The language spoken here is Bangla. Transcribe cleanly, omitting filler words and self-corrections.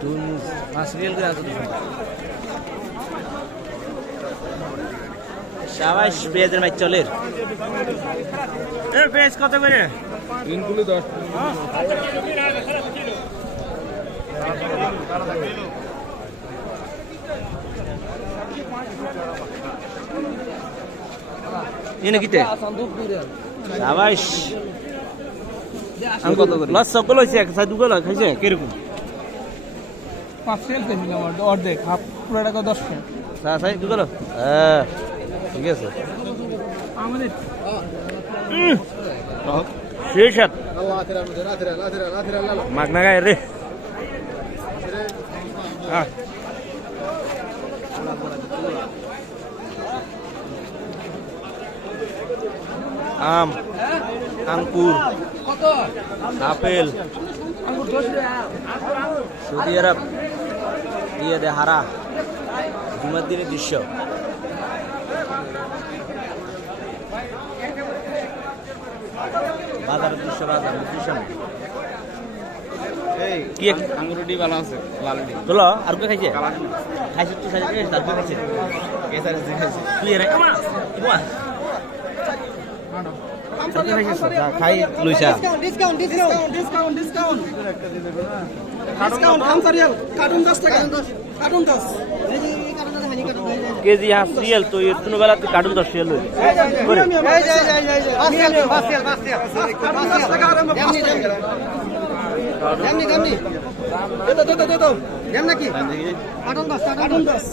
তরমুজ 5 রিয়াল করে আছে। সাবাস পেঁয়াজের মাছ চলের। পেঁয়াজ কত করে? তিনগুলো 10 এনে কিতে সাবাস। আমি কত করে? লস সকল হইছে, এক সাইড দুগল খাইছে কিরকম? 5 রিয়াল দিলাম অর্ধেক, হাফ পুরো টাকা 10 টাকা। সাই দুগল। হ্যাঁ ঠিক আছে। আমাদের শেষ হাত মাগনা গায়ে রে। আম, আঙ্কুর, আপেল, সৌদি আরব দিয়ে দে হারা জুমার দিনের দৃশ্য। বাজারের দৃশ্য, বাজারের দৃশ্য কি আঙ্গুর ডি ভালো আছে, লাল ডি তোলো আর কে খাইছে? খাইছে তো খাইছে, আর কে খাইছে? এসারে খাইছে তুই রে আমা ইবা খাই লইছা ডিসকাউন্ট হাম সারিয়াল কার্টুন 10 টাকা, কার্টুন 10 কেজি হাফ রিয়াল। তো এর কোনো বেলা তুই কার্টুন 10 রিয়াল লই করে কার্টুন 10